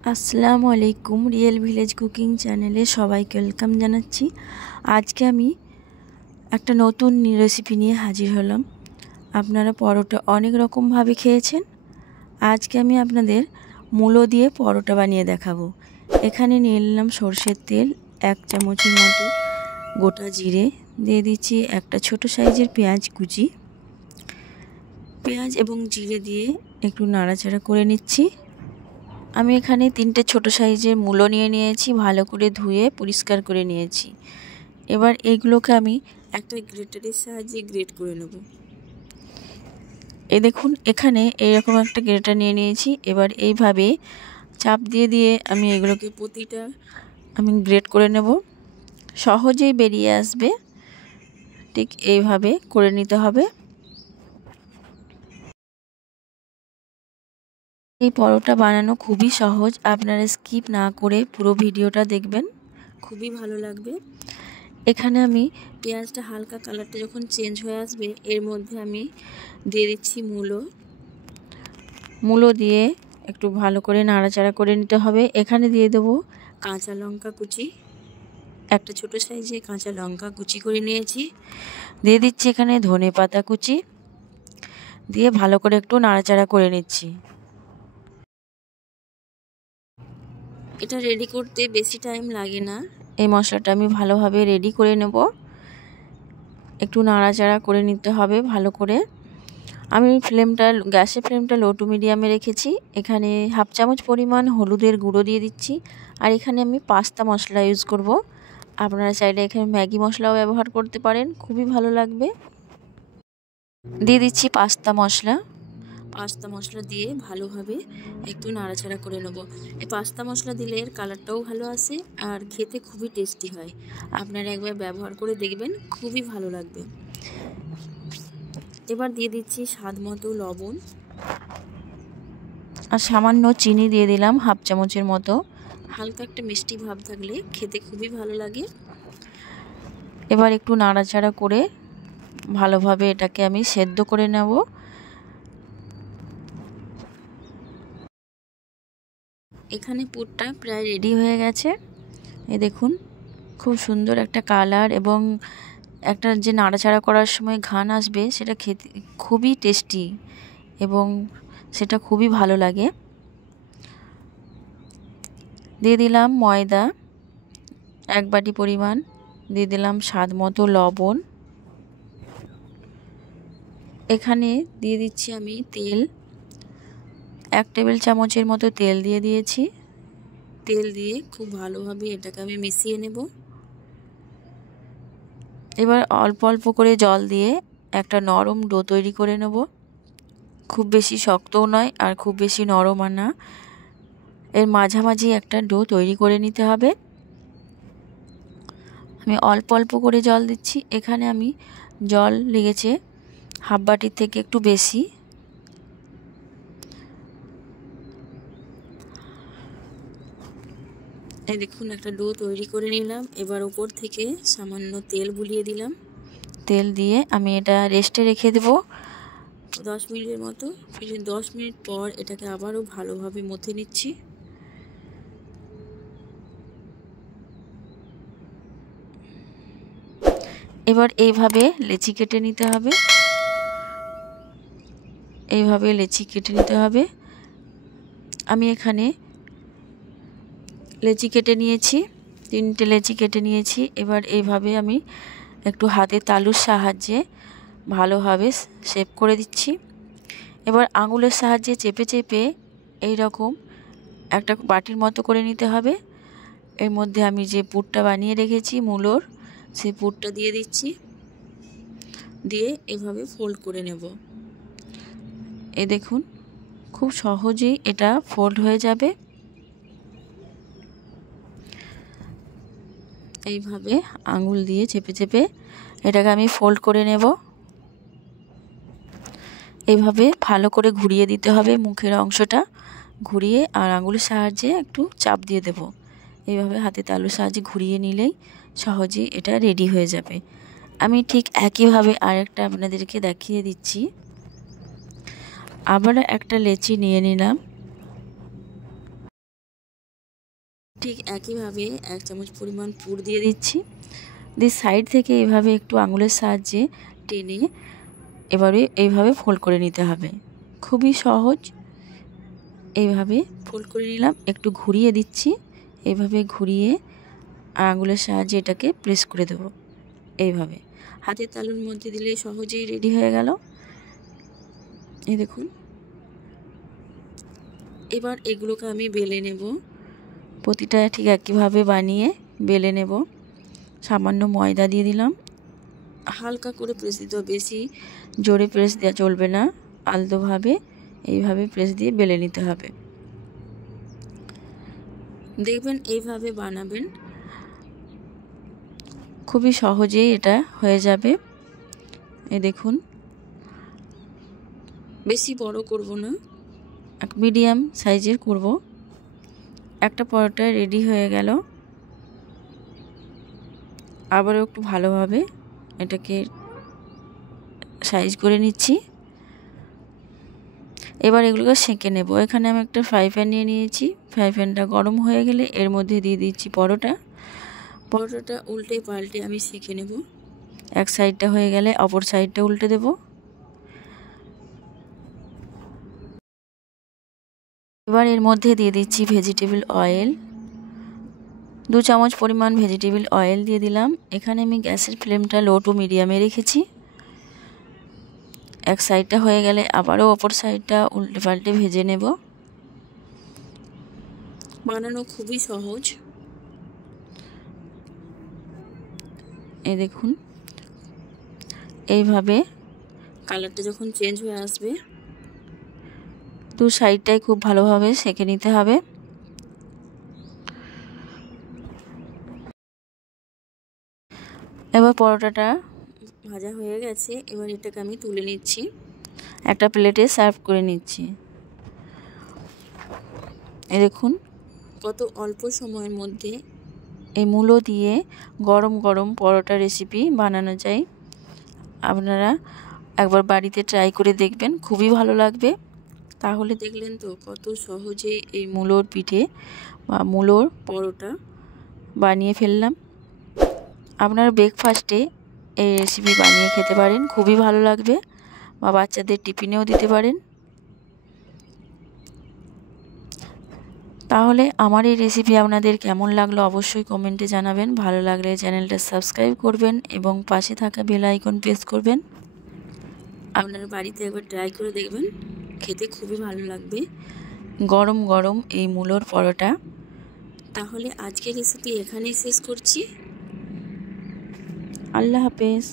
আসসালামু আলাইকুম, real village cooking চ্যানেলে সবাইকে ওয়েলকাম জানাচ্ছি। আজকে আমি একটা নতুন রেসিপি নিয়ে হাজির হলাম। আপনারা পরোটা অনেক রকমভাবে খেয়েছেন, আজকে আমি আপনাদের মূলো দিয়ে পরোটা বানিয়ে দেখাবো। এখানে নিয়ে নিলাম সরষের তেল, 1 চামচের মতো গোটা জিরে, দিয়ে দিচ্ছি একটা ছোট সাইজের পেঁয়াজ কুচি। পেঁয়াজ এবং জিরে দিয়ে একটু নাড়াচাড়া করে নিচ্ছি। আমি এখানে 3টে ছোট সাইজের মূলো নিয়েছি, ভালো করে ধুয়ে পরিষ্কার করে নিয়েছি। এবার এইগুলোকে আমি একটা গ্রেটারের সাহায্যে গ্রেট করে নেব। এই দেখুন, এখানে এইরকম একটা গ্রেটার নিয়েছি। এবার এইভাবে চাপ দিয়ে আমি এগুলোকে প্রতিটা আমি গ্রেট করে নেব। সহজেই বেরিয়ে আসবে, ঠিক এইভাবে করে নিতে হবে। এই পরোটা বানানো খুবই সহজ, আপনারা স্কিপ না করে পুরো ভিডিওটা দেখবেন, খুবই ভালো লাগবে। এখানে আমি পেঁয়াজটা হালকা কালারটা যখন চেঞ্জ হয়ে আসবে, এর মধ্যে আমি দিয়ে দিচ্ছি মূলো দিয়ে একটু ভালো করে নাড়াচাড়া করে নিতে হবে। এখানে দিয়ে দেবো কাঁচা লঙ্কা কুচি, একটা ছোট সাইজে কাঁচা লঙ্কা কুচি করে নিয়েছি। দিয়ে দিচ্ছি এখানে ধনে পাতা কুচি, দিয়ে ভালো করে একটু নাড়াচাড়া করে নিচ্ছি। এটা রেডি করতে বেশি টাইম লাগে না। এই মশলাটা আমি ভালোভাবে রেডি করে নেব। একটু নাড়াচাড়া করে নিতে হবে ভালো করে। আমি গ্যাসের ফ্লেমটা লো টু মিডিয়ামে রেখেছি। এখানে 1/2 চামচ পরিমাণ হলুদের গুঁড়ো দিয়ে দিচ্ছি। আর এখানে আমি পাস্তা মশলা ইউজ করব। আপনারা চাইলে এখানে ম্যাগি মশলাও ব্যবহার করতে পারেন, খুবই ভালো লাগবে। দিয়ে দিচ্ছি পাস্তা মশলা দিয়ে ভালোভাবে একটু নাড়াচাড়া করে নেব। এই পাস্তা মশলা দিলে এর কালারটাও ভালো আসে আর খেতে খুবই টেস্টি হয়। আপনারা একবার ব্যবহার করে দেখবেন, খুবই ভালো লাগবে। এবার দিয়ে দিচ্ছি স্বাদ মতো লবণ আর সামান্য চিনি দিয়ে দিলাম 1/2 চামচের মতো। হালকা একটা মিষ্টি ভাব থাকলে খেতে খুবই ভালো লাগে। এবার একটু নাড়াচাড়া করে ভালোভাবে এটাকে আমি সেদ্ধ করে নেব। এখানে পুরটা প্রায় রেডি হয়ে গেছে। এই দেখুন, খুব সুন্দর একটা কালার এবং একটা যে নাড়াচাড়া করার সময় ঘ্রাণ আসবে, সেটা খেতে খুবই টেস্টি এবং সেটা খুবই ভালো লাগে। দিয়ে দিলাম ময়দা 1 বাটি পরিমাণ, দিয়ে দিলাম স্বাদ মতো লবণ। এখানে দিয়ে দিচ্ছি আমি তেল, 1 টেবিল চামচের মতো তেল দিয়ে দিয়েছি। তেল দিয়ে খুব ভালোভাবে এটাকে আমি মিশিয়ে নেব। এবার অল্প অল্প করে জল দিয়ে একটা নরম ডো তৈরি করে নেব। খুব বেশি শক্তও নয় আর খুব বেশি নরমও না, এর মাঝামাঝি একটা ডো তৈরি করে নিতে হবে। আমি অল্প অল্প করে জল দিচ্ছি। এখানে আমি জল লেগেছে 1/2 বাটির থেকে একটু বেশি। এই দেখুন, একটা ডো তৈরি করে নিলাম। এবার উপর থেকে সামান্য তেল বুলিয়ে দিলাম। তেল দিয়ে আমি এটা রেস্টে রেখে দেবো 10 মিনিটের মতো। 10 মিনিট পর এটাকে আবারও ভালোভাবে মথে নিচ্ছি। এবার এইভাবে লেচি কেটে নিতে হবে, আমি এখানে লেচি কেটে নিয়েছি, 3টে লেচি কেটে নিয়েছি। এবার এইভাবে আমি একটু হাতে তালুর সাহায্যে ভালোভাবে শেপ করে দিচ্ছি। এবার আঙুলের সাহায্যে চেপে চেপে এই রকম একটা বাটির মতো করে নিতে হবে। এর মধ্যে আমি যে পুরটা বানিয়ে রেখেছি মূলোর, সেই পুরটা দিয়ে দিচ্ছি, দিয়ে এভাবে ফোল্ড করে নেব। এই দেখুন, খুব সহজেই এটা ফোল্ড হয়ে যাবে। এইভাবে আঙুল দিয়ে চেপে চেপে এটাকে আমি ফোল্ড করে নেব। এইভাবে ভালো করে ঘুরিয়ে দিতে হবে, মুখের অংশটা ঘুরিয়ে আর আঙুলের সাহায্যে একটু চাপ দিয়ে দেব। এইভাবে হাতে তালুর সাহায্যে ঘুরিয়ে নিলেই সহজেই এটা রেডি হয়ে যাবে। আমি ঠিক একইভাবে আরেকটা আপনাদেরকে দেখিয়ে দিচ্ছি। আবার একটা লেচি নিয়ে নিলাম, ঠিক একইভাবে 1 চামচ পরিমাণ পুর দিয়ে দিচ্ছি। দিয়ে সাইড থেকে এভাবে একটু আঙুলের সাহায্যে টেনে এবারে এইভাবে ফোল্ড করে নিতে হবে। খুবই সহজ। এইভাবে ফোল্ড করে নিলাম, একটু ঘুরিয়ে দিচ্ছি। এইভাবে ঘুরিয়ে আঙুলের সাহায্যে এটাকে প্রেস করে দেব। এইভাবে হাতের তালুর মধ্যে দিলে সহজেই রেডি হয়ে গেল। এই দেখুন। এবার এগুলোকে আমি বেলে নেব। প্রতিটা ঠিক একইভাবে বানিয়ে বেলে নেব। সামান্য ময়দা দিয়ে দিলাম, হালকা করে প্রেস দিতে হবে, বেশি জোরে প্রেস দেওয়া চলবে না, আলতোভাবে এইভাবে প্রেস দিয়ে বেলে নিতে হবে। দেখবেন এইভাবে বানাবেন, খুবই সহজেই এটা হয়ে যাবে। এই দেখুন, বেশি বড় করব না, এক মিডিয়াম সাইজের করব। একটা পরোটা রেডি হয়ে গেল। আবারও একটু ভালোভাবে এটাকে সাইজ করে নিচ্ছি। এবার এগুলোকে সেঁকে নেব। এখানে আমি একটা ফ্রাই প্যান নিয়ে নিয়েছি। ফ্রাই প্যানটা গরম হয়ে গেলে এর মধ্যে দিয়ে দিচ্ছি পরোটাটা উল্টে পাল্টে আমি সেঁকে নেব। এক সাইডটা হয়ে গেলে অপর সাইডটা উল্টে দেব। এবার এর মধ্যে দিয়ে দিচ্ছি ভেজিটেবল অয়েল। 2 চামচ পরিমাণ ভেজিটেবল অয়েল দিয়ে দিলাম। এখানে আমি গ্যাসের ফ্লেমটা লো টু মিডিয়ামে রেখেছি। এক সাইডটা হয়ে গেলে আবারও অপর সাইডটা উল্টে পাল্টে ভেজে নেব। বানানো খুবই সহজ। এই দেখুন, এইভাবে কালারটা যখন চেঞ্জ হয়ে আসবে, 2 সাইডটাই খুব ভালোভাবে সেঁকে নিতে হবে। এবার পরোটাটা ভাজা হয়ে গেছে। এবার এটাকে আমি তুলে নিচ্ছি, একটা প্লেটে সার্ভ করে নিচ্ছি। এই দেখুন, কত অল্প সময়ের মধ্যে এই মূলো দিয়ে গরম গরম পরোটা রেসিপি বানানো যায়। আপনারা একবার বাড়িতে ট্রাই করে দেখবেন, খুবই ভালো লাগবে। তাহলে দেখলেন তো কত সহজে এই মূলোর পিঠে বা মূলোর পরোটা বানিয়ে ফেললাম। আপনারা ব্রেকফাস্টে এই রেসিপি বানিয়ে খেতে পারেন, খুবই ভালো লাগবে, বা বাচ্চাদের টিফিনেও দিতে পারেন। তাহলে আমার এই রেসিপি আপনাদের কেমন লাগলো অবশ্যই কমেন্টে জানাবেন। ভালো লাগলে চ্যানেলটা সাবস্ক্রাইব করবেন এবং পাশে থাকা বেল আইকন প্রেস করবেন। আপনারা বাড়িতে একবার ট্রাই করে দেখবেন, খেতে খুবই ভালো লাগবে গরম গরম এই মূলোর পরোটা। তাহলে আজকের রেসিপি এখানেই শেষ করছি। আল্লাহ হাফেজ।